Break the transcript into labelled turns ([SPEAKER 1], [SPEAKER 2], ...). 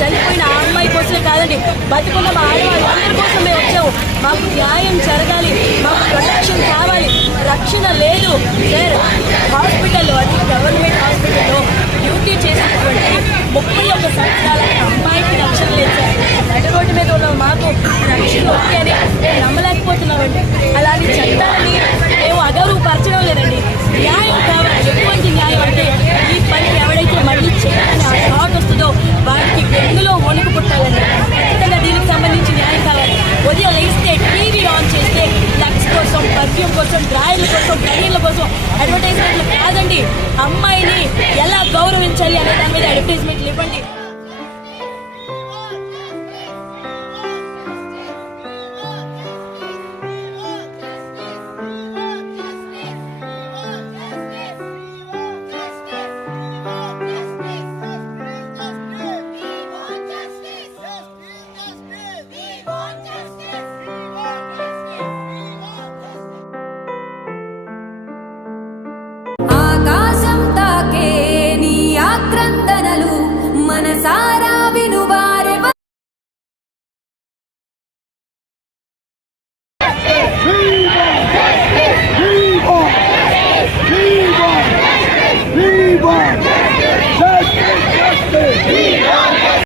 [SPEAKER 1] చనిపోయిన ఆ అమ్మాయి కోసమే కాదండి బతుకున్న మా ఆడవాళ్ళు అందరి కోసం మేము వచ్చాము. మాకు న్యాయం జరగాలి మాకు ప్రొటెక్షన్ కావాలి. రక్షణ లేదు. సార్ హాస్పిటల్లో అది గవర్నమెంట్ హాస్పిటల్లో డ్యూటీ చేసినటువంటి ముప్పై ఒక్క సంవత్సరాల అమ్మాయికి రక్షణ లేదు సార్. నడి రోడ్డు మీద ఉన్న మాకు రక్షణ ఉంది అని నమ్మలేకపోతున్నామండి. అలాంటి చట్టాలని కోసం కెరీర్ల కోసం అడ్వర్టైజ్మెంట్లు కాదండి. అమ్మాయిని ఎలా గౌరవించాలి అనే దాని మీద అడ్వర్టైజ్మెంట్లు ఇవ్వండి.